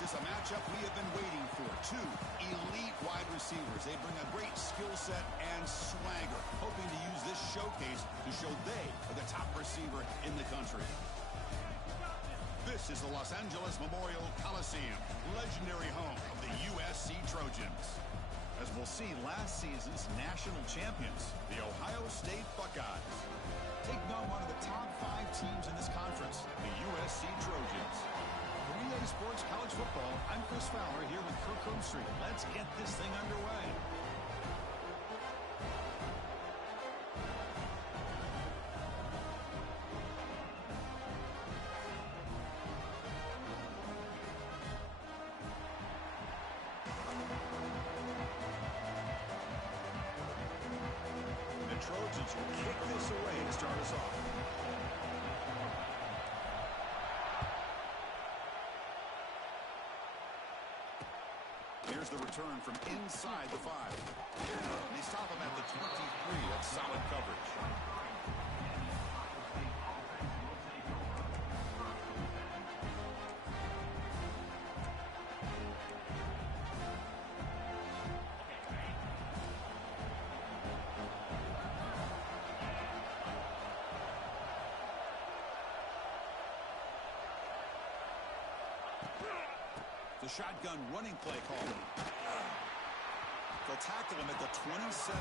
This is a matchup we have been waiting for. Two elite wide receivers. They bring a great skill set and swagger, hoping to use this showcase to show they are the top receiver in the country. This is the Los Angeles Memorial Coliseum, legendary home of the USC Trojans. As we'll see, last season's national champions, the Ohio State Buckeyes, taking on one of the top 5 teams in this conference, the USC Trojans. For EA Sports College Football, I'm Chris Fowler here with Kirk Herbstreit. Let's get this thing underway. Trojans will kick this away to start us off. Here's the return from inside the 5. They stop him at the 23. That's solid coverage. The shotgun running play call. They'll tackle him at the 27.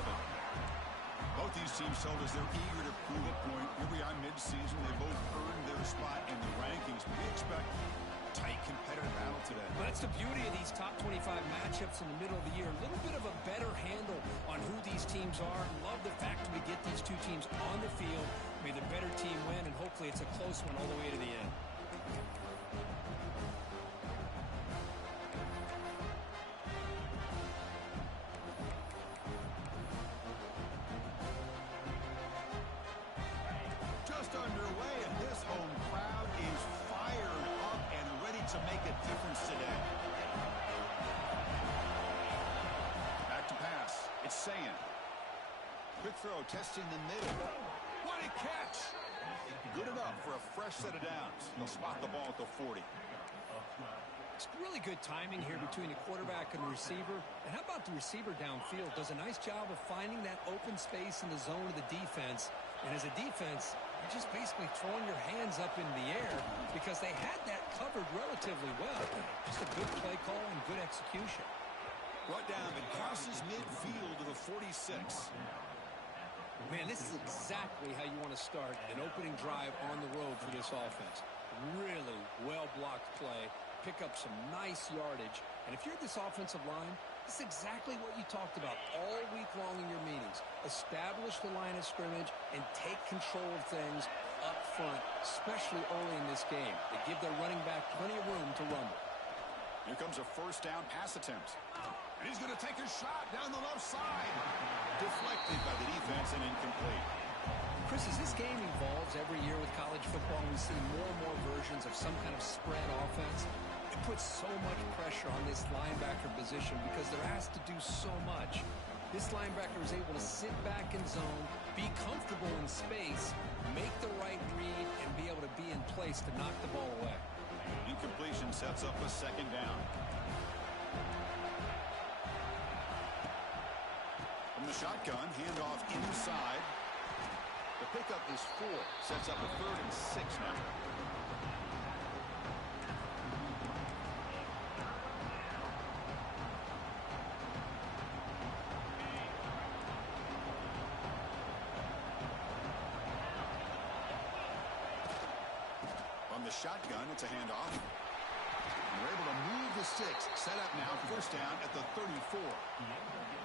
Both these teams told us they're eager to prove a point. Here we are mid-season. They both earned their spot in the rankings. We expect a tight competitive battle today. Well, that's the beauty of these top 25 matchups in the middle of the year. A little bit of a better handle on who these teams are. Love the fact that we get these two teams on the field. May the better team win, and hopefully it's a close one all the way to the end. Underway, and this home crowd is fired up and ready to make a difference today. Back to pass. It's Sayin. Quick throw, testing the middle. What a catch! Good enough for a fresh set of downs. They'll spot the ball at the 40. It's really good timing here between the quarterback and the receiver. And how about the receiver downfield? Does a nice job of finding that open space in the zone of the defense. And as a defense, you're just basically throwing your hands up in the air because they had that covered relatively well. Just a good play call and good execution. Brought down and crosses midfield to the 46. Man, this is exactly how you want to start an opening drive on the road for this offense. Really well-blocked play. Pick up some nice yardage. And if you're this offensive line, this is exactly what you talked about all week long in your meetings. Establish the line of scrimmage and take control of things up front, especially early in this game. They give their running back plenty of room to rumble. Here comes a first down pass attempt. And he's going to take a shot down the left side. Deflected by the defense and incomplete. Chris, as this game evolves every year with college football, we see more and more versions of some kind of spread offense. It puts so much pressure on this linebacker position because they're asked to do so much. This linebacker is able to sit back in zone, be comfortable in space, make the right read, and be able to be in place to knock the ball away. Incompletion sets up a second down. From the shotgun, handoff inside. The pickup is 4. Sets up a 3rd and 6 now. On the shotgun, it's a handoff. And we're able to move the sticks. Set up now, first down at the 34.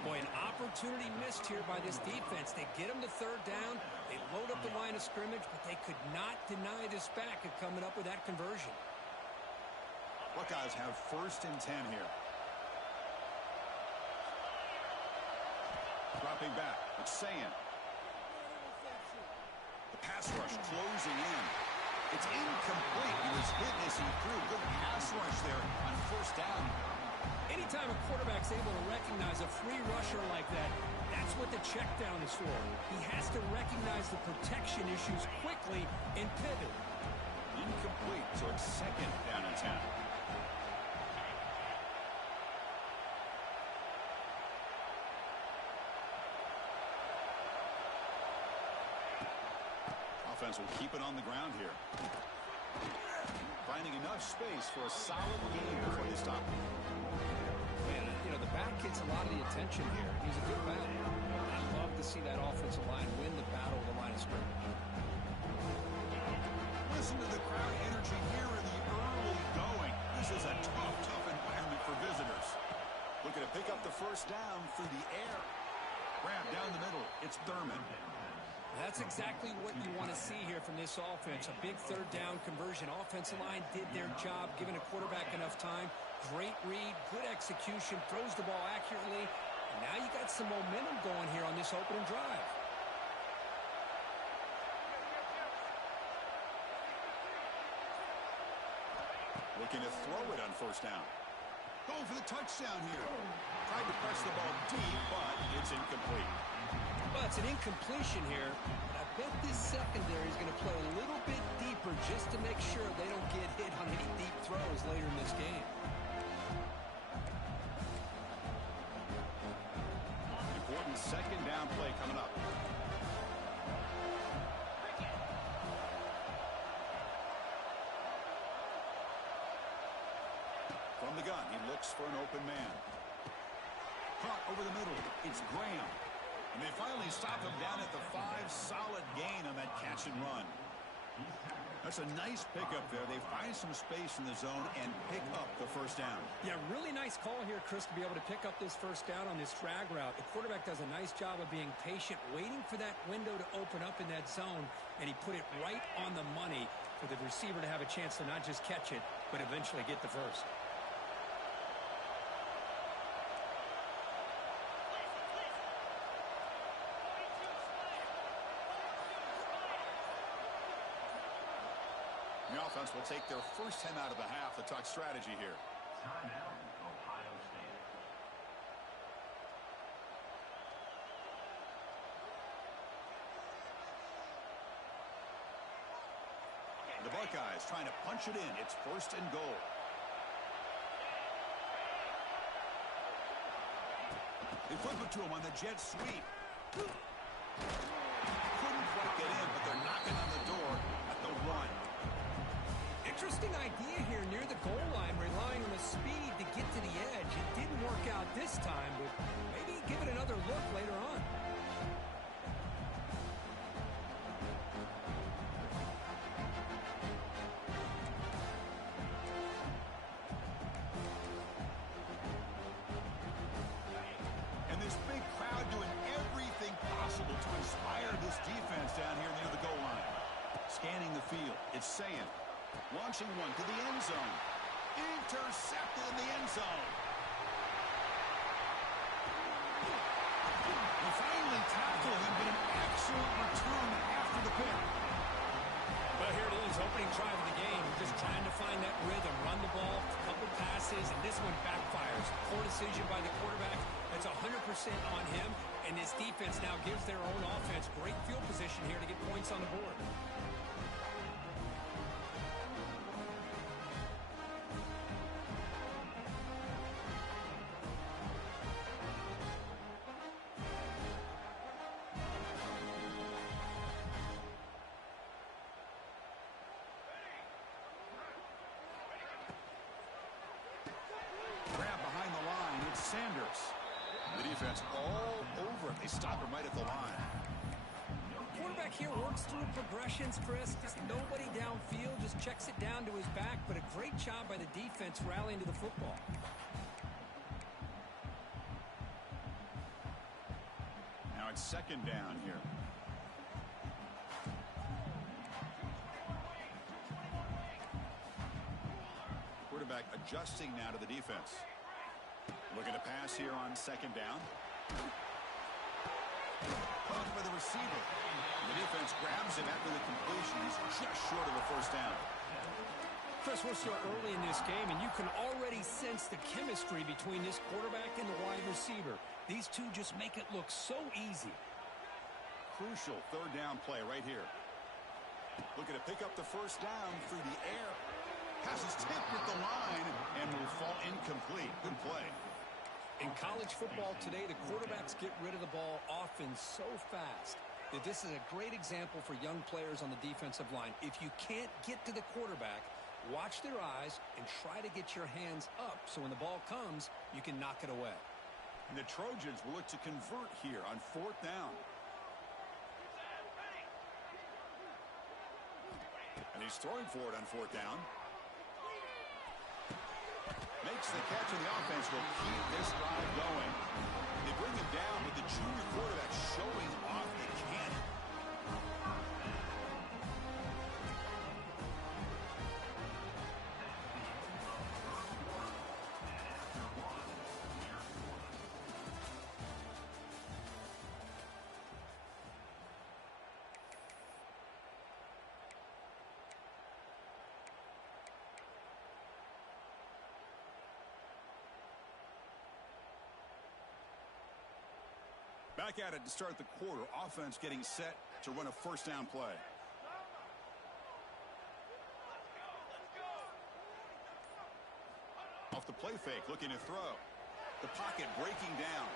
Boy, an opportunity missed here by this defense. They get them to 3rd down. They load up the line of scrimmage, but they could not deny this back at coming up with that conversion. Buckeyes have 1st and 10 here. Dropping back. It's Sayin. The pass rush closing in. It's incomplete. He was hit as he threw. Good pass rush there on 1st down. Anytime a quarterback's able to recognize a free rusher like that, that's what the check down is for. He has to recognize the protection issues quickly and pivot. Incomplete, so it's 2nd down and 10. offense will keep it on the ground here. Finding enough space for a solid game before they stop him. Man, you know, the back gets a lot of the attention here. He's a good back. I love to see that offensive line win the battle of the line of scrimmage. Listen to the crowd energy here in the early going. This is a tough environment for visitors. Looking to pick up the first down through the air. Grab down the middle. It's Thurman. That's exactly what you want to see here from this offense. A big third down conversion. Offensive line did their job, giving a quarterback enough time. Great read, good execution, throws the ball accurately. And now you got some momentum going here on this opening drive. Looking to throw it on first down. Going for the touchdown here. Tried to press the ball deep, but it's incomplete. Well, it's an incompletion here. But I bet this secondary is going to play a little bit deeper just to make sure they don't get hit on any deep throws later in this game. Important second down play coming up. From the gun, he looks for an open man. Caught over the middle. It's Graham. And they finally stop him down at the 5. Solid gain on that catch and run. That's a nice pickup there. They find some space in the zone and pick up the first down. Yeah, really nice call here, Chris, to be able to pick up this first down on this drag route. The quarterback does a nice job of being patient, waiting for that window to open up in that zone, and he put it right on the money for the receiver to have a chance to not just catch it, but eventually get the first. The offense will take their first 10 out of the half to talk strategy here. Timeout, Ohio State. The Buckeyes trying to punch it in. It's first and goal. They flip it to him on the jet sweep. Couldn't quite get in, but they're knocking on the door at the 1. Interesting idea here near the goal line, relying on the speed to get to the edge. It didn't work out this time, but maybe give it another look later on. And this big crowd doing everything possible to inspire this defense down here near the goal line. Scanning the field, it's Sayan. Launching one to the end zone. Intercepted in the end zone. They finally tackled him, but an excellent return after the pick. Well, here it is, opening drive of the game. Just trying to find that rhythm, run the ball, a couple passes, and this one backfires. Poor decision by the quarterback. That's 100% on him, and this defense now gives their own offense great field position here to get points on the board. Sanders. The defense all over him. They stop him right at the line. Quarterback here works through progressions, Chris. Just nobody downfield, just checks it down to his back, but a great job by the defense rallying to the football. Now it's second down here. Quarterback adjusting now to the defense. Looking to pass here on second down. Caught by the receiver. The defense grabs him after the completion. He's just short of a first down. Chris, we're still early in this game, and you can already sense the chemistry between this quarterback and the wide receiver. These two just make it look so easy. Crucial third down play right here. Looking to pick up the first down through the air. Pass is tipped at the line and will fall incomplete. Good play. In college football today, the quarterbacks get rid of the ball often so fast. that this is a great example for young players on the defensive line. If you can't get to the quarterback, watch their eyes and try to get your hands up so when the ball comes, you can knock it away. And the Trojans will look to convert here on 4th down. And he's throwing for it on 4th down. Makes the catch, and the offense will keep this drive going. They bring him down with the junior quarterback showing off the cannon. Back at it to start the quarter. Offense getting set to run a 1st down play. Off the play fake, looking to throw. The pocket breaking down.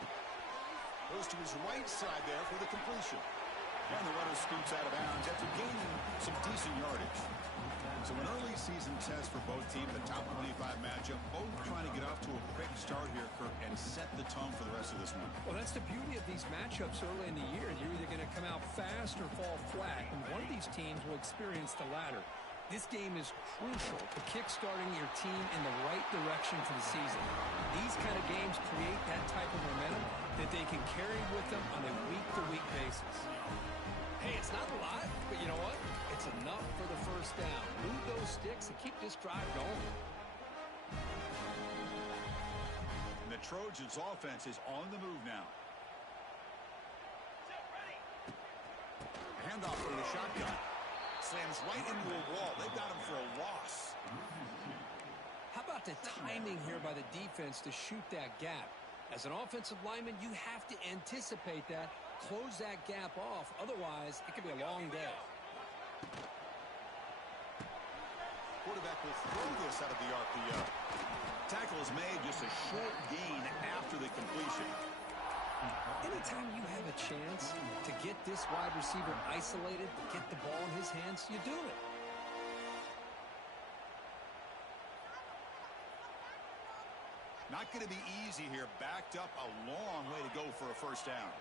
Goes to his right side there for the completion. And the runner scoots out of bounds after gaining some decent yardage. So an early season test for both teams, the top 25 matchup, both trying to get off to a quick start here, Kirk, and set the tone for the rest of this one. Well, that's the beauty of these matchups early in the year. You're either going to come out fast or fall flat, and one of these teams will experience the latter. This game is crucial to kick-starting your team in the right direction for the season. These kind of games create that type of momentum that they can carry with them on a week-to-week basis. Hey, it's not a lot, but you know what? It's enough for the 1st down. Move those sticks and keep this drive going. And the Trojans' offense is on the move now. Handoff from the shotgun. Slams right into a wall. They've got him for a loss. How about the timing here by the defense to shoot that gap? As an offensive lineman, you have to anticipate that, close that gap off. Otherwise, it could be a long day. Quarterback will throw this out of the RPO. Tackle is made, just a short gain after the completion. Anytime you have a chance to get this wide receiver isolated, get the ball in his hands, you do it. Not going to be easy here. Backed up a long way to go for a 1st down.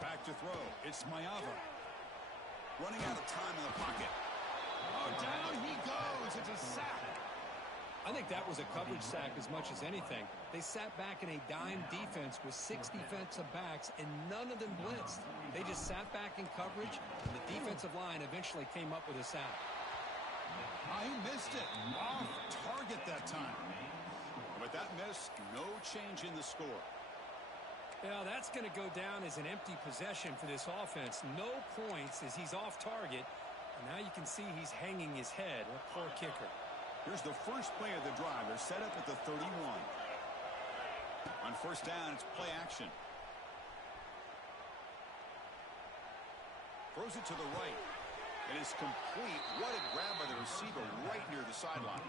Back to throw. It's Mayava. Running out of time in the pocket. Oh, down he goes. It's a sack. I think that was a coverage sack as much as anything. They sat back in a dime defense with 6 defensive backs, and none of them blitzed. They just sat back in coverage, and the defensive line eventually came up with a sack. He missed it. Off target that time. But that miss, no change in the score. Yeah, that's going to go down as an empty possession for this offense. No points as he's off target. And now you can see he's hanging his head. What poor kicker. Here's the first play of the drive. They're set up at the 31. On 1st down, it's play action. Throws it to the right. It is complete. What a grab by the receiver right near the sideline.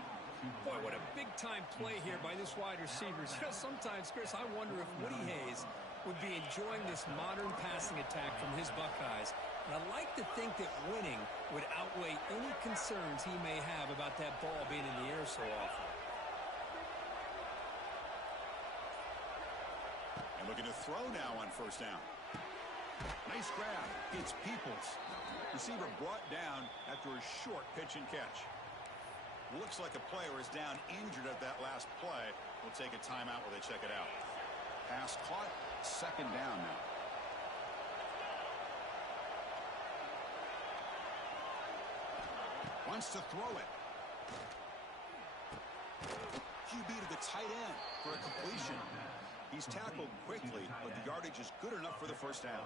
Boy, what a big-time play here by this wide receiver. Sometimes, Chris, I wonder if Woody Hayes would be enjoying this modern passing attack from his Buckeyes. And I like to think that winning would outweigh any concerns he may have about that ball being in the air so often. And looking to throw now on 1st down. Nice grab. It's Peoples. Receiver brought down after a short pitch and catch. Looks like a player is down injured at that last play. We'll take a timeout while they check it out. Pass caught. 2nd down now. Wants to throw it. QB to the tight end for a completion. He's tackled quickly, but the yardage is good enough for the 1st down.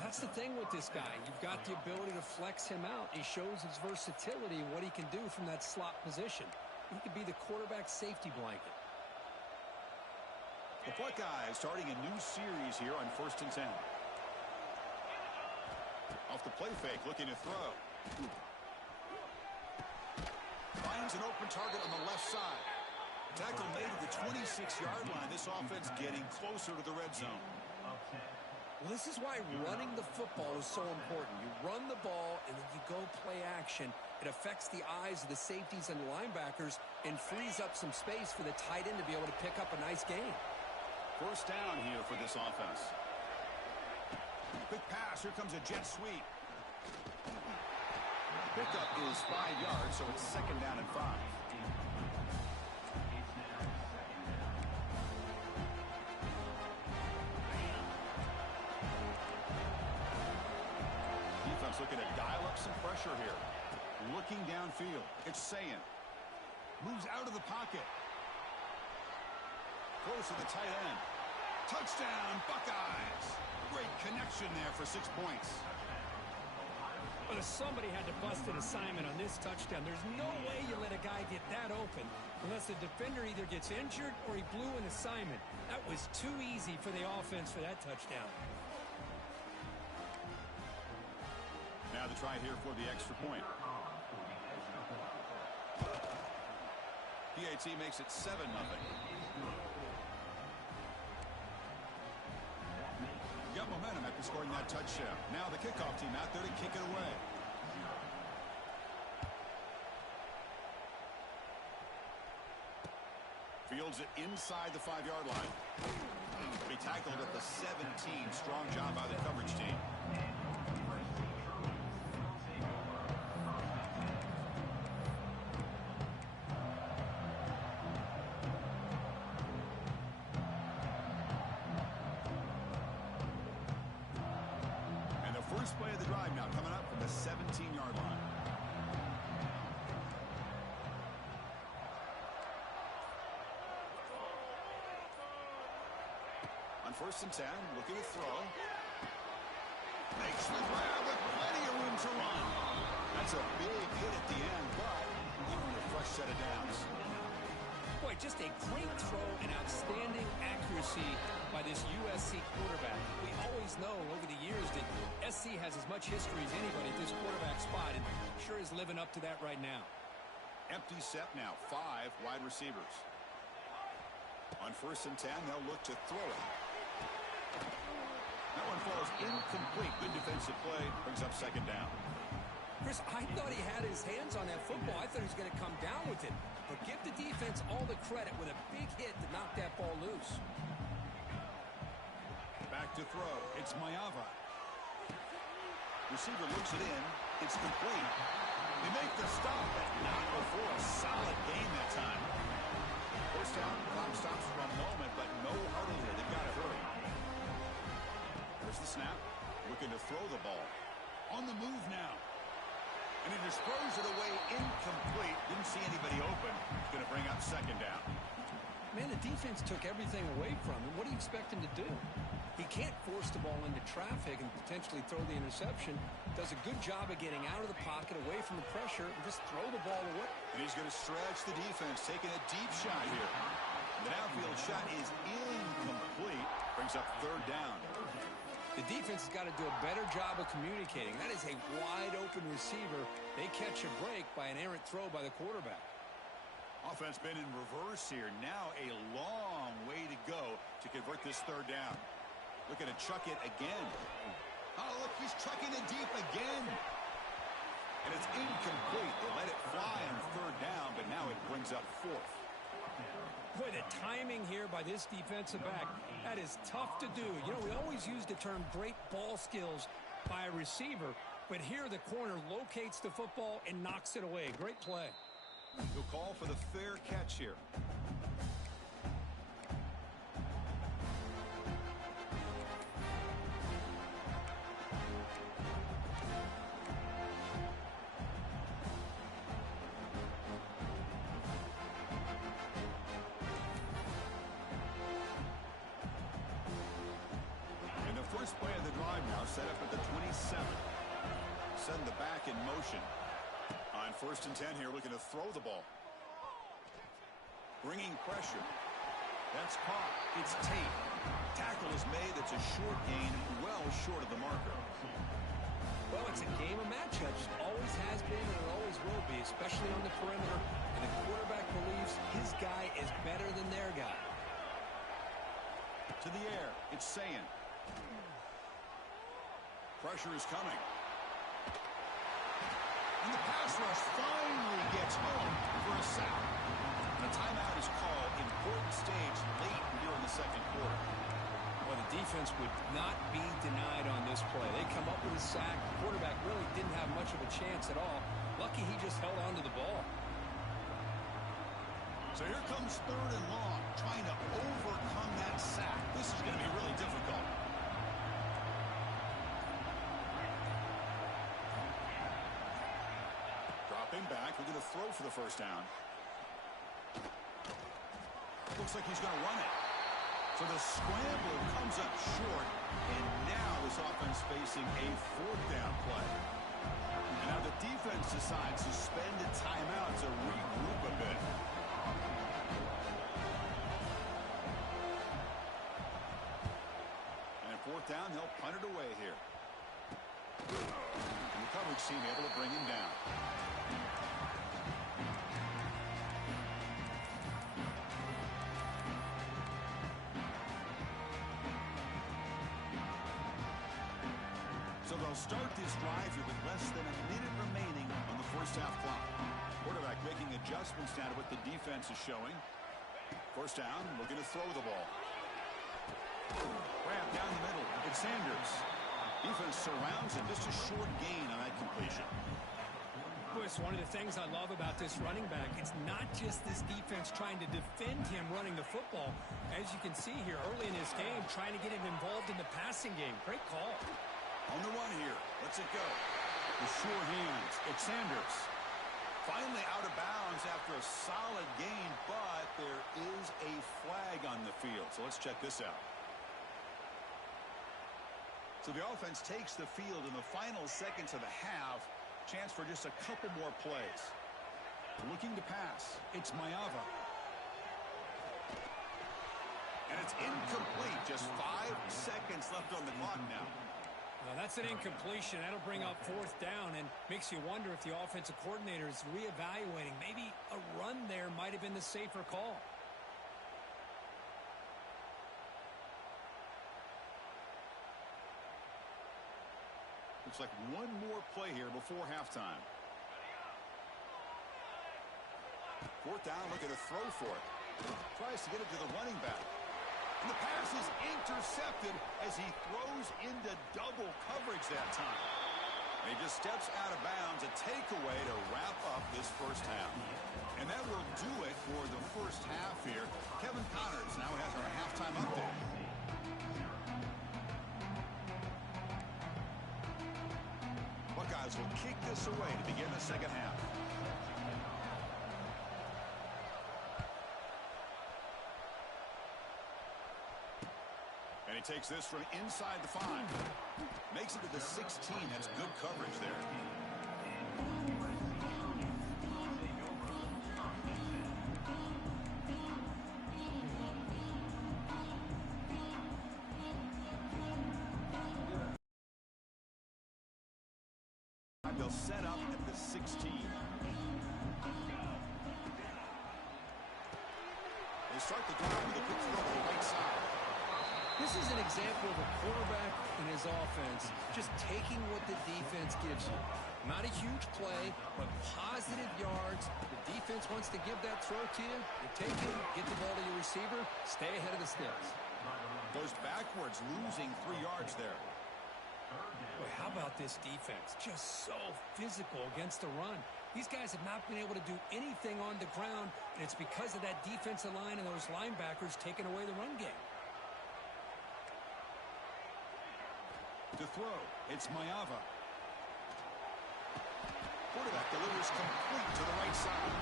That's the thing with this guy. You've got the ability to flex him out. He shows his versatility and what he can do from that slot position. He could be the quarterback safety blanket. The Buckeyes starting a new series here on 1st and 10. Off the play fake, looking to throw. Finds an open target on the left side. Tackle made at the 26-yard line. This offense getting closer to the red zone. Well, this is why running the football is so important. You run the ball, and then you go play action. It affects the eyes of the safeties and the linebackers and frees up some space for the tight end to be able to pick up a nice gain. First down here for this offense. Quick pass. Here comes a jet sweep. Pickup is 5 yards, so it's second down and 5. Defense looking to dial up some pressure here. Looking downfield. It's Sayin. Moves out of the pocket. Close to the tight end. Touchdown, Buckeyes. Great connection there for 6 points. Well, somebody had to bust an assignment on this touchdown. There's no way you let a guy get that open unless the defender either gets injured or he blew an assignment. That was too easy for the offense for that touchdown. Now the try here for the extra point. PAT makes it 7-0. Got momentum after scoring that touchdown. Now the kickoff team out there to kick it away. Fields it inside the 5-yard line. He tackled at the 17. Strong job by the coverage team. First play of the drive now coming up from the 17-yard line. On 1st and 10, looking to throw. Makes the grab with plenty of room to run. That's a big hit at the end, but even a fresh set of downs. Boy, just a great throw and outstanding accuracy by this USC quarterback. We always know over the years that SC has as much history as anybody at this quarterback spot, and sure is living up to that right now. Empty set now, 5 wide receivers. On 1st and 10, they'll look to throw it. That one falls incomplete. Good defensive play, brings up second down. Chris, I thought he had his hands on that football. I thought he was going to come down with it. But give the defense all the credit with a big hit to knock that ball loose. Back to throw. It's Mayava. Receiver looks it in. It's complete. They make the stop, but not before a solid gain that time. First down, clock stops for a moment, but no hurdle here. They've got to hurry. There's the snap. Looking to throw the ball. On the move now. And he just throws it away incomplete. Didn't see anybody open. Going to bring up second down. Man, the defense took everything away from him. What do you expect him to do? He can't force the ball into traffic and potentially throw the interception. Does a good job of getting out of the pocket, away from the pressure, and just throw the ball away. And he's going to stretch the defense, taking a deep shot here. The downfield shot is incomplete. Brings up third down. The defense has got to do a better job of communicating. That is a wide-open receiver. They catch a break by an errant throw by the quarterback. Offense been in reverse here. Now a long way to go to convert this third down. Looking to chuck it again. Oh, look, he's chucking it deep again. And it's incomplete. They let it fly on third down, but now it brings up fourth. Boy, the timing here by this defensive back, that is tough to do. You know, we always use the term great ball skills by a receiver, but here the corner locates the football and knocks it away. Great play. He'll call for the fair catch here. First play of the drive now set up at the 27. Send the back in motion. On 1st and 10 here, looking to throw the ball. Bringing pressure. That's caught. It's Tate. Tackle is made. It's a short gain, well short of the marker. Well, it's a game of matchups. Always has been and it always will be, especially on the perimeter. And the quarterback believes his guy is better than their guy. To the air. It's Sayin. Pressure is coming. And the pass rush finally gets home for a sack. And a timeout is called. Important stage late here in the second quarter. Well, the defense would not be denied on this play. They come up with a sack. The quarterback really didn't have much of a chance at all. Lucky he just held on to the ball. So here comes third and long, trying to overcome that sack. This is going to be really difficult. Dropping back, we're going to throw for the first down. Looks like he's going to run it. So the scramble comes up short, and now this offense facing a fourth down play. And now the defense decides to spend a timeout to regroup a bit. And fourth down, they'll punt it away here. And the coverage team able to bring him down. So they'll start this drive here with less than a minute remaining on the first half clock. Quarterback making adjustments now to what the defense is showing. First down, looking to throw the ball. Grab down the middle. It's Sanders. Defense surrounds him. Just a short gain on that completion. Boy, it's one of the things I love about this running back. It's not just this defense trying to defend him running the football. As you can see here early in this game, trying to get him involved in the passing game. Great call. On the run here. Let's it go. The sure hands. It's Sanders. Finally out of bounds after a solid gain, but there is a flag on the field. So let's check this out. So the offense takes the field in the final seconds of the half. Chance for just a couple more plays. Looking to pass. It's Maiava. And it's incomplete. Just 5 seconds left on the clock now. Well, that's an incompletion. That'll bring up fourth down and makes you wonder if the offensive coordinator is reevaluating. Maybe a run there might have been the safer call. Looks like one more play here before halftime. Fourth down, looking to throw for it. Tries to get it to the running back. And the pass is intercepted as he throws into double coverage that time. And he just steps out of bounds, a takeaway to wrap up this first half. And that will do it for the first half here. Kevin Connors now has our halftime update. Buckeyes will kick this away to begin the second half. And he takes this from inside the 5. Makes it to the 16. That's good coverage there. They'll set up at the 16. They start the drive with a quick throw to the right side. This is an example of a quarterback and his offense just taking what the defense gives you. Not a huge play, but positive yards. The defense wants to give that throw to you. You take it, get the ball to your receiver, stay ahead of the sticks. Goes backwards, losing 3 yards there. Boy, how about this defense? Just so physical against the run. These guys have not been able to do anything on the ground, and it's because of that defensive line and those linebackers taking away the run game. To throw, it's Maiava. Quarterback delivers complete to the right side.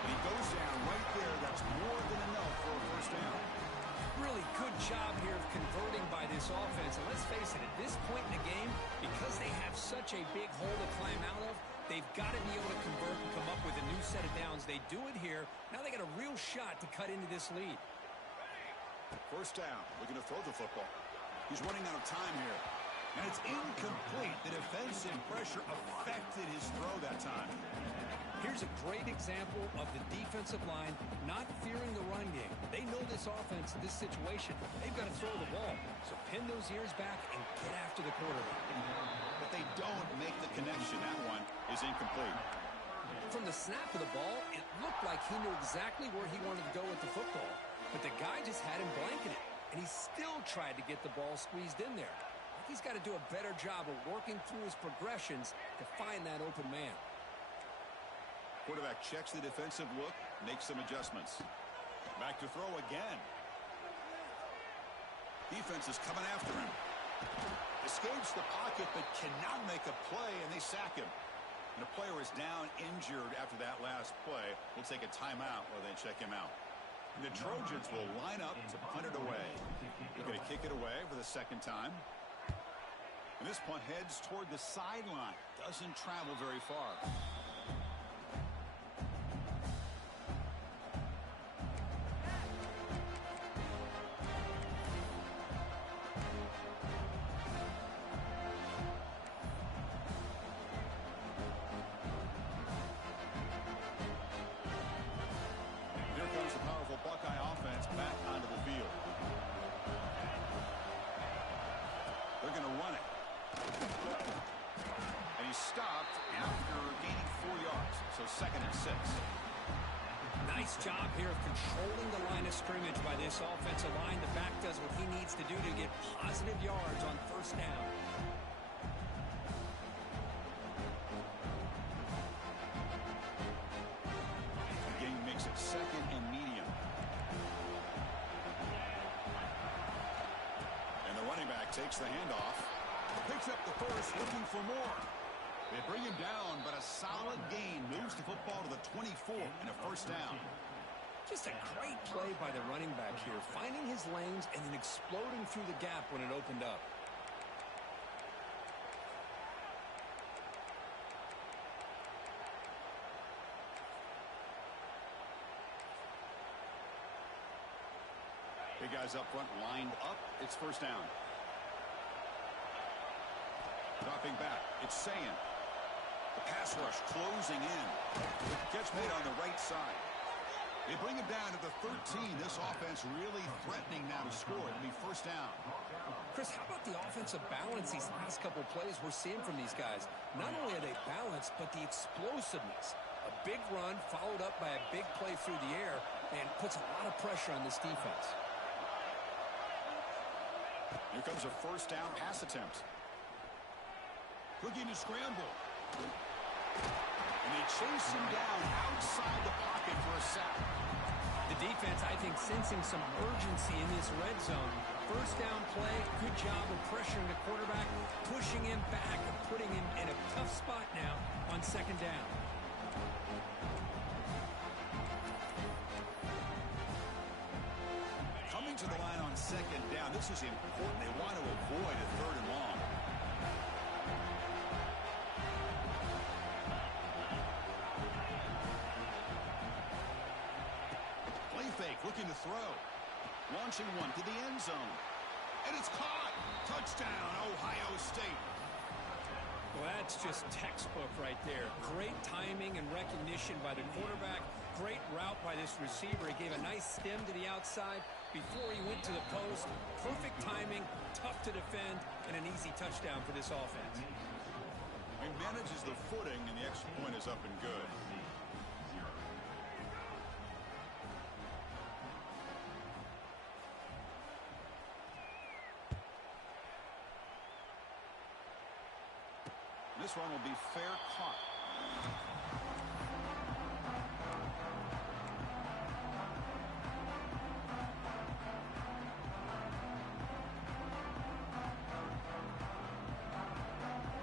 And he goes down right there. That's more than enough for a first down. Really good job here of converting by this offense. And let's face it, at this point in the game, because they have such a big hole to climb out of, they've got to be able to convert and come up with a new set of downs. They do it here. Now they got a real shot to cut into this lead. First down. Looking to throw the football. He's running out of time here. And it's incomplete. The defensive pressure affected his throw that time. Here's a great example of the defensive line not fearing the run game. They know this offense, this situation. They've got to throw the ball. So pin those ears back and get after the quarterback. they don't make the connection. That one is incomplete. From the snap of the ball, it looked like he knew exactly where he wanted to go with the football. But the guy just had him blanketed, and he still tried to get the ball squeezed in there. I think he's got to do a better job of working through his progressions to find that open man. Quarterback checks the defensive look, makes some adjustments. Back to throw again. Defense is coming after him. Escapes the pocket but cannot make a play, and they sack him. And the player is down injured after that last play. We'll take a timeout while they check him out. And the Trojans will line up to punt it away. They're going to kick it away for the second time. And this punt heads toward the sideline. Doesn't travel very far. Second and 6. Nice job here of controlling the line of scrimmage by this offensive line. The back does what he needs to do to get positive yards on first down. The game makes it second and medium. And the running back takes the handoff. Picks up the first, looking for more. They bring him down, but a solid gain moves the football to the 24 and a first down. Just a great play by the running back here, finding his lanes and then exploding through the gap when it opened up. Big guys up front lined up. It's first down. Dropping back. It's Sayin. The pass rush closing in. The catch made on the right side. They bring him down to the 13. This offense really threatening now to score. It'll be first down. Chris, how about the offensive balance these last couple plays we're seeing from these guys? Not only are they balanced, but the explosiveness. A big run followed up by a big play through the air and puts a lot of pressure on this defense. Here comes a first down pass attempt. Looking to scramble. And they chase him down outside the pocket for a sack. The defense, I think, sensing some urgency in this red zone. First down play, good job of pressuring the quarterback, pushing him back and putting him in a tough spot now on second down. Coming to the line on second down, this is important. They want to avoid a third and long. Looking to throw. Launching one to the end zone. And it's caught. Touchdown, Ohio State. Well, that's just textbook right there. Great timing and recognition by the quarterback. Great route by this receiver. He gave a nice stem to the outside before he went to the post. Perfect timing, tough to defend, and an easy touchdown for this offense. He manages the footing, and the extra point is up and good. This run will be fair caught.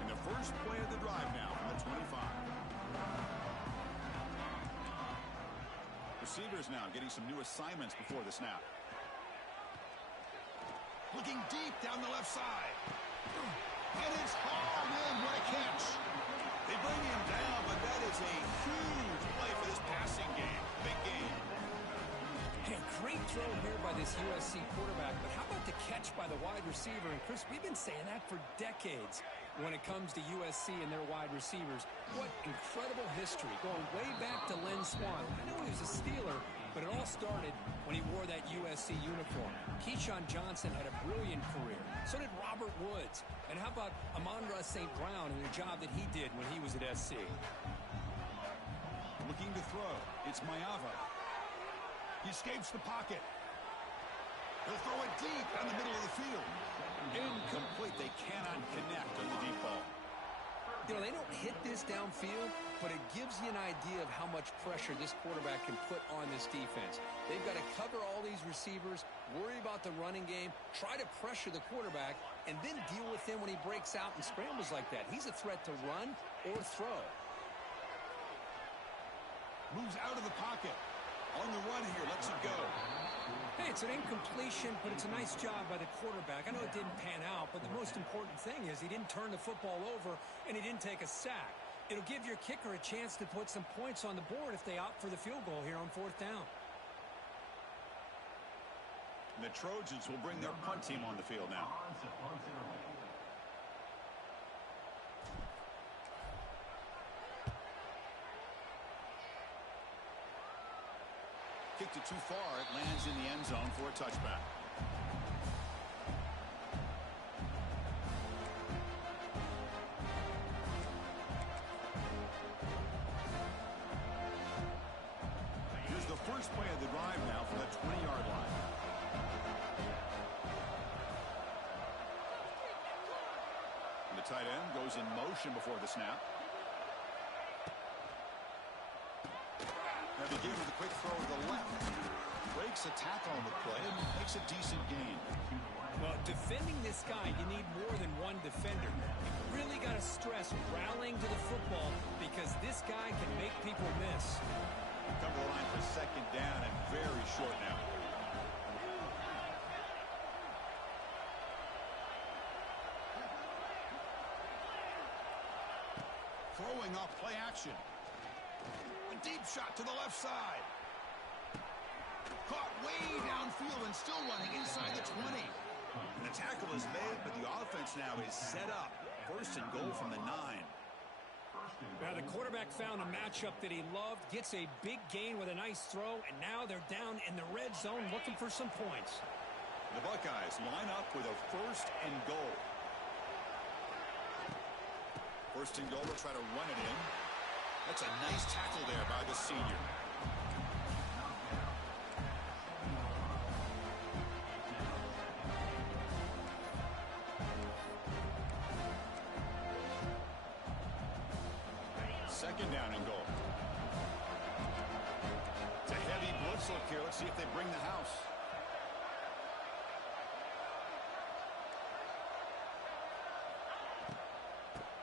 And the first play of the drive now from the 25. Receivers now getting some new assignments before the snap. Looking deep down the left side. And it's hauled in. What a catch. They bring him down, but that is a huge play for this passing game. Big game. Hey, great throw here by this USC quarterback, but how about the catch by the wide receiver? And Chris, we've been saying that for decades when it comes to USC and their wide receivers. What incredible history, going way back to Len Swan. I know he was a Steeler, But it all started when he wore that USC uniform. Keyshawn Johnson had a brilliant career. So did Robert Woods. And how about Amon-Ra St. Brown and the job that he did when he was at SC? Looking to throw. It's Mayava. He escapes the pocket. He'll throw it deep down the middle of the field. Incomplete. They cannot connect on the deep ball. You know, they don't hit this downfield, but it gives you an idea of how much pressure this quarterback can put on this defense. They've got to cover all these receivers, worry about the running game, try to pressure the quarterback, and then deal with him when he breaks out and scrambles like that. He's a threat to run or throw. Moves out of the pocket. On the run here, lets it go. Hey, it's an incompletion, but it's a nice job by the quarterback. I know it didn't pan out, but the most important thing is he didn't turn the football over and he didn't take a sack. It'll give your kicker a chance to put some points on the board if they opt for the field goal here on 4th down. And the Trojans will bring their punt team on the field now. Kicked it too far. It lands in the end zone for a touchback. Here's the first play of the drive now from the 20-yard line. And the tight end goes in motion before the snap. Now begin with a quick throw to the left. Breaks a tackle on the play and makes a decent gain. Well, defending this guy, you need more than one defender. You really got to stress rallying to the football because this guy can make people miss. Cover the line for 2nd down and very short now. Throwing off play action. A deep shot to the left side. Caught way downfield and still running inside the 20. And the tackle is made, but the offense now is set up. 1st and goal from the 9. Now the quarterback found a matchup that he loved, gets a big gain with a nice throw, and now they're down in the red zone looking for some points. The Buckeyes line up with a 1st and goal. 1st and goal, they'll try to run it in. That's a nice tackle there by the senior. Second down and goal. It's a heavy blitz look here. Let's see if they bring the house.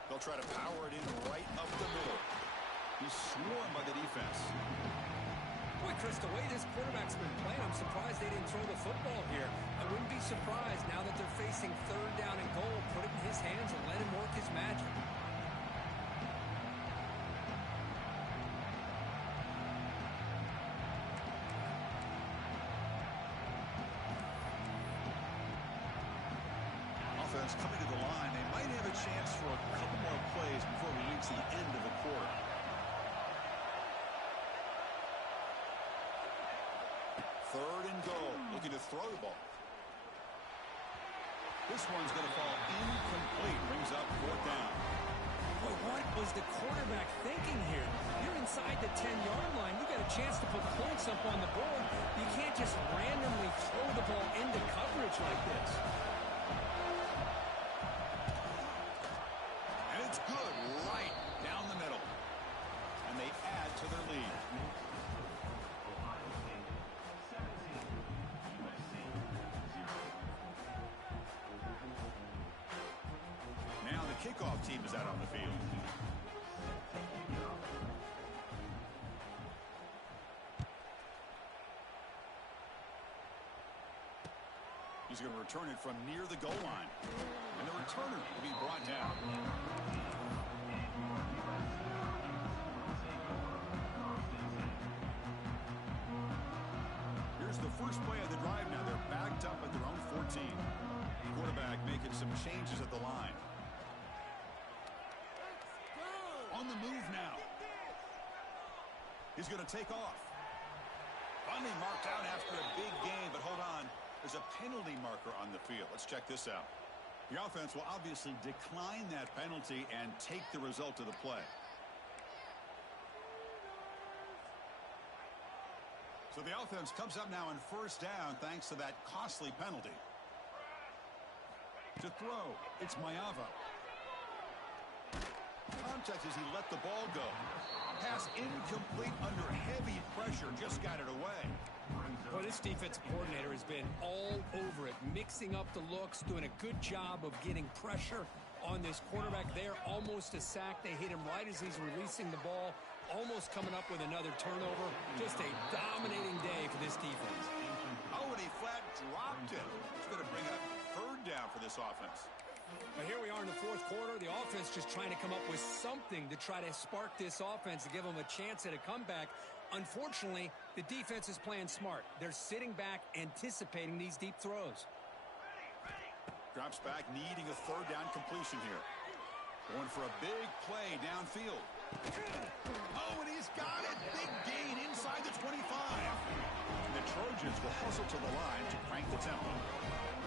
They'll try to power it in right up the middle. He's swarmed by the defense. Boy, Chris, the way this quarterback's been playing, I'm surprised they didn't throw the football here. I wouldn't be surprised now that they're facing 3rd down and goal. Put it in his hands and let him work his magic. Offense coming to the line. They might have a chance for a couple more plays before we reach the end of the quarter. Third and goal. Looking to throw the ball. This one's going to fall incomplete. Brings up 4th down. Boy, what was the quarterback thinking here? You're inside the 10-yard line. You got a chance to put points up on the board. You can't just randomly throw the ball into coverage like this. And it's good right down the middle. And they add to their lead. Now the kickoff team is out on the field. He's going to return it from near the goal line. And the returner will be brought down. Here's the first play of the drive now. They're backed up at their own 14. Quarterback making some changes at the line. On the move now. He's going to take off. Finally marked out after a big game, but hold on. There's a penalty marker on the field. Let's check this out. The offense will obviously decline that penalty and take the result of the play. So the offense comes up now in first down thanks to that costly penalty. To throw, it's Maeva. Contact as he let the ball go. Pass incomplete under heavy pressure, just got it away. Well, this defensive coordinator has been all over it, mixing up the looks, doing a good job of getting pressure on this quarterback there. Almost a sack. They hit him right as he's releasing the ball, almost coming up with another turnover. Just a dominating day for this defense. Oh, and he flat dropped it. It's going to bring up third down for this offense. But here we are in the fourth quarter. The offense just trying to come up with something to try to spark this offense to give them a chance at a comeback. Unfortunately, the defense is playing smart. They're sitting back, anticipating these deep throws. Drops back, needing a third down completion here. Going for a big play downfield. Oh, and he's got it. Big gain inside the 25. And the Trojans will hustle to the line to crank the tempo.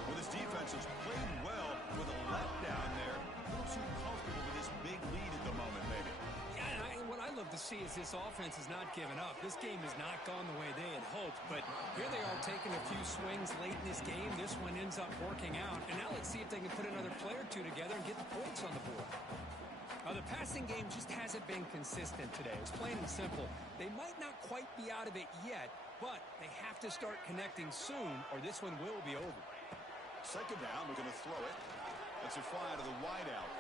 Well, this defense has played well with a letdown there. A little too comfortable with this big lead at the moment, maybe. Yeah, and what I love to see is this offense is not giving up. This game has not gone the way they had hoped, but here they are taking a few swings late in this game. This one ends up working out, and now let's see if they can put another play or two together and get the points on the board. Now, the passing game just hasn't been consistent today. It's plain and simple. They might not quite be out of it yet, but they have to start connecting soon, or this one will be over. Second down, we're going to throw it. That's a fly to the wideout.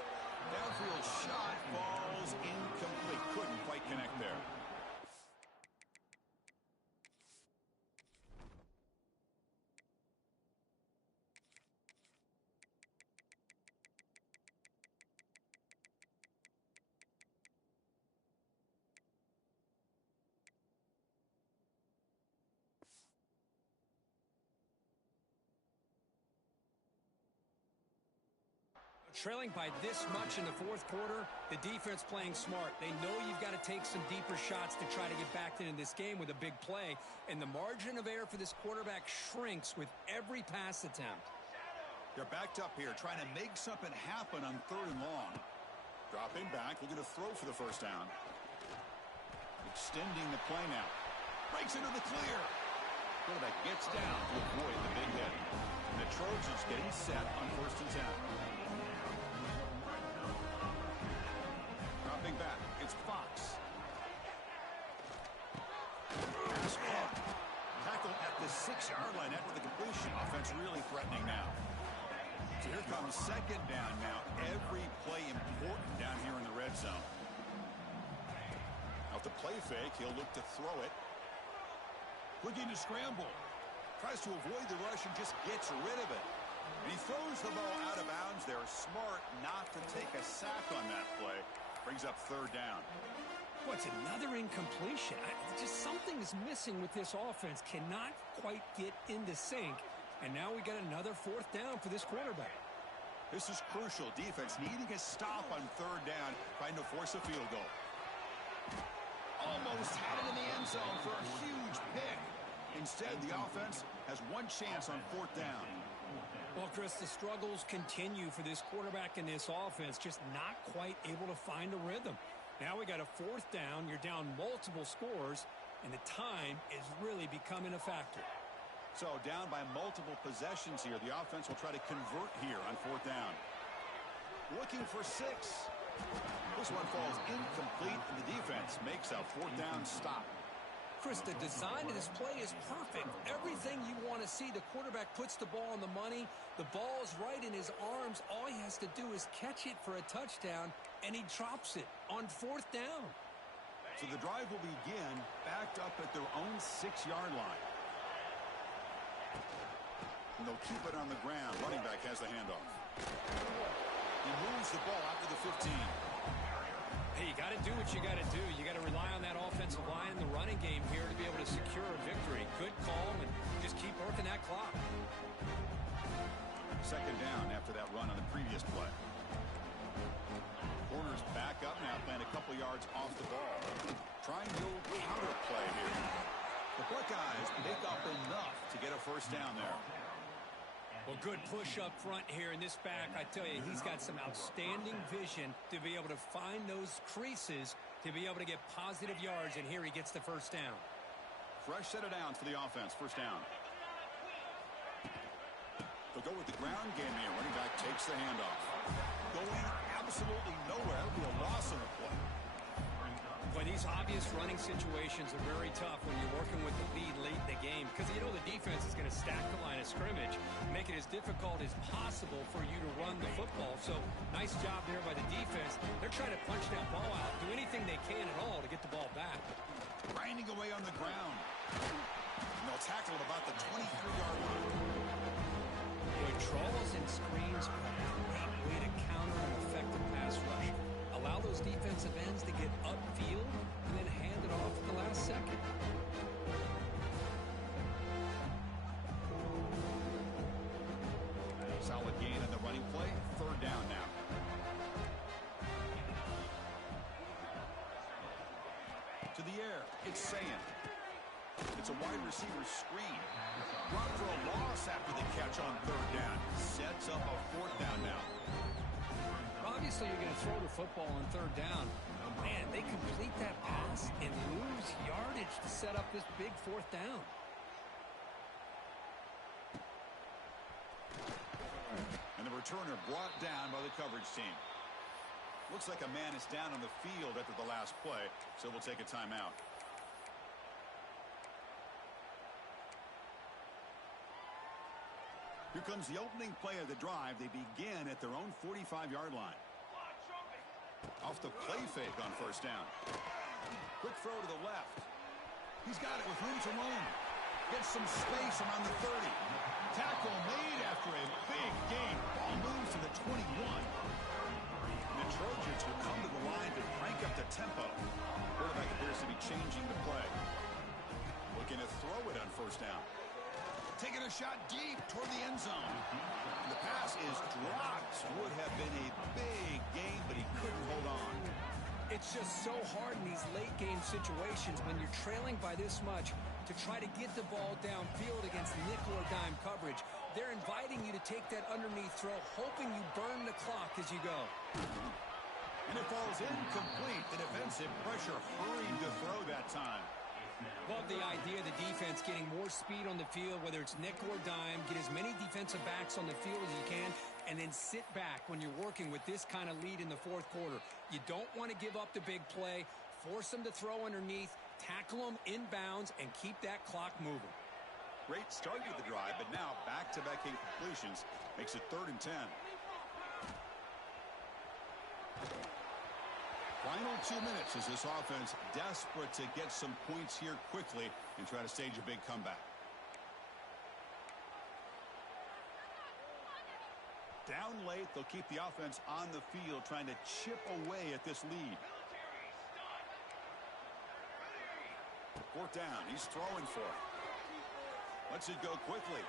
Downfield shot falls incomplete. Couldn't quite connect there. Trailing by this much in the fourth quarter, the defense playing smart. They know you've got to take some deeper shots to try to get back into this game with a big play, and the margin of error for this quarterback shrinks with every pass attempt. They're backed up here, trying to make something happen on third and long. Dropping back, looking to throw for the first down. Extending the play now. Breaks into the clear. Quarterback gets down to avoid the big hit. And the Trojans getting set on first and 10. Dropping back, it's Fox. Pass caught. Tackle at the 6-yard line after the completion. Offense really threatening now. So here comes second down now. Every play important down here in the red zone. Out the play fake, he'll look to throw it. Looking to scramble. Tries to avoid the rush and just gets rid of it. And he throws the ball out of bounds there. Smart not to take a sack on that play. Brings up third down. What's another incompletion? Just something's missing with this offense. Cannot quite get into sync. And now we got another fourth down for this quarterback. This is crucial. Defense needing a stop on third down, trying to force a field goal. Almost had it in the end zone for a huge pick. Instead, the offense has one chance on fourth down. Well, Chris, the struggles continue for this quarterback and this offense, just not quite able to find a rhythm. Now we got a fourth down. You're down multiple scores, and the time is really becoming a factor. So down by multiple possessions here. The offense will try to convert here on fourth down. Looking for 6. This one falls incomplete, and the defense makes a fourth down stop. Chris, the design of this play is perfect. Everything you want to see. The quarterback puts the ball on the money. The ball is right in his arms. All he has to do is catch it for a touchdown, and he drops it on fourth down. So the drive will begin backed up at their own 6-yard line. And they'll keep it on the ground. Running back has the handoff. He moves the ball out to the 15. Hey, you got to do what you got to do. You got to rely on that offensive line and the running game here to be able to secure a victory. Good call, and just keep working that clock. Second down after that run on the previous play. Corners back up now, playing a couple yards off the ball. Trying to counter play here. The Buckeyes pick up enough to get a first down there. Well, good push up front here in this back. I tell you, he's got some outstanding vision to be able to find those creases, to be able to get positive yards, and here he gets the first down. Fresh set of downs for the offense. First down. They'll go with the ground game here. Running back takes the handoff. Going absolutely nowhere. That'll be a loss on the play. But these obvious running situations are very tough when you're working with the lead late in the game because you know the defense is going to stack the line of scrimmage, make it as difficult as possible for you to run the football. So nice job there by the defense. They're trying to punch that ball out, do anything they can at all to get the ball back. Grinding away on the ground. And they'll tackle at about the 23-yard line. Boy, draws and screens are a great way to counter an effective pass rush. Allow those defensive ends to get upfield and then hand it off at the last second. Solid gain on the running play. Third down now. To the air. It's Sand. It's a wide receiver screen. Brought for a loss after the catch on third down. Sets up a fourth down now. Obviously, you're going to throw the football on third down. Man, they complete that pass and lose yardage to set up this big fourth down. And the returner brought down by the coverage team. Looks like a man is down on the field after the last play, so we'll take a timeout. Here comes the opening play of the drive. They begin at their own 45-yard line. Off the play fake on first down. Quick throw to the left. He's got it with room to roam. Gets some space around the 30. Tackle made after a big gain. Ball moves to the 21. The Trojans will come to the line to crank up the tempo. Quarterback appears to be changing the play. Looking to throw it on first down. Taking a shot deep toward the end zone. The pass is dropped. Would have been a big gain, but he couldn't hold on. It's just so hard in these late game situations when you're trailing by this much to try to get the ball downfield against nickel or dime coverage. They're inviting you to take that underneath throw, hoping you burn the clock as you go. And it falls incomplete. The defensive pressure hurried to throw that time. Love the idea of the defense getting more speed on the field, whether it's nickel or dime, get as many defensive backs on the field as you can, and then sit back when you're working with this kind of lead in the fourth quarter. You don't want to give up the big play, force them to throw underneath, tackle them inbounds, and keep that clock moving. Great start to the drive, but now back-to-back incompletions makes it 3rd and 10. Final 2 minutes as this offense desperate to get some points here quickly and try to stage a big comeback. Down late, they'll keep the offense on the field trying to chip away at this lead. 4th down, he's throwing for it. Lets it go quickly.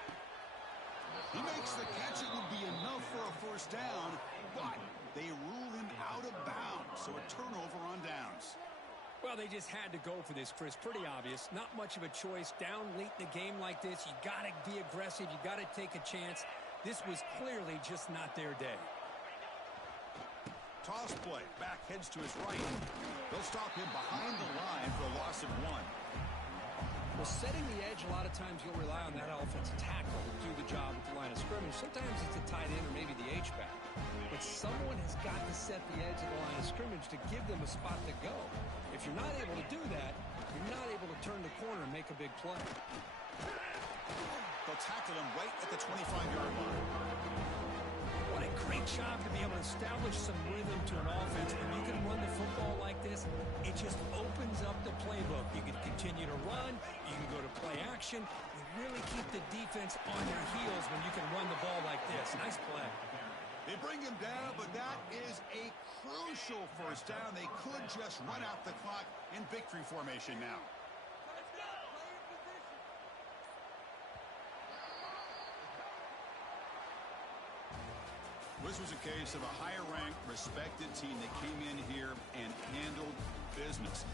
He makes the catch. It would be enough for a first down, but they rule him out of bounds, so a turnover on downs. Well, they just had to go for this, Chris. Pretty obvious. Not much of a choice. Down late in a game like this, you got to be aggressive. You got to take a chance. This was clearly just not their day. Toss play. Back heads to his right. They'll stop him behind the line for a loss of 1. Well, setting the edge, a lot of times you'll rely on that offensive tackle to do the job at the line of scrimmage. Sometimes it's a tight end or maybe the H-back. But someone has got to set the edge of the line of scrimmage to give them a spot to go. If you're not able to do that, you're not able to turn the corner and make a big play. They'll tackle him right at the 25-yard line. What a great job to be able to establish some rhythm to an offense. When you can run the football like this, it just opens up the playbook. You can continue to run. You can go to play action. You really keep the defense on their heels when you can run the ball like this. Nice play. They bring him down, but that is a crucial first down. They could just run out the clock in victory formation now. This was a case of a higher-ranked, respected team that came in here and handled business.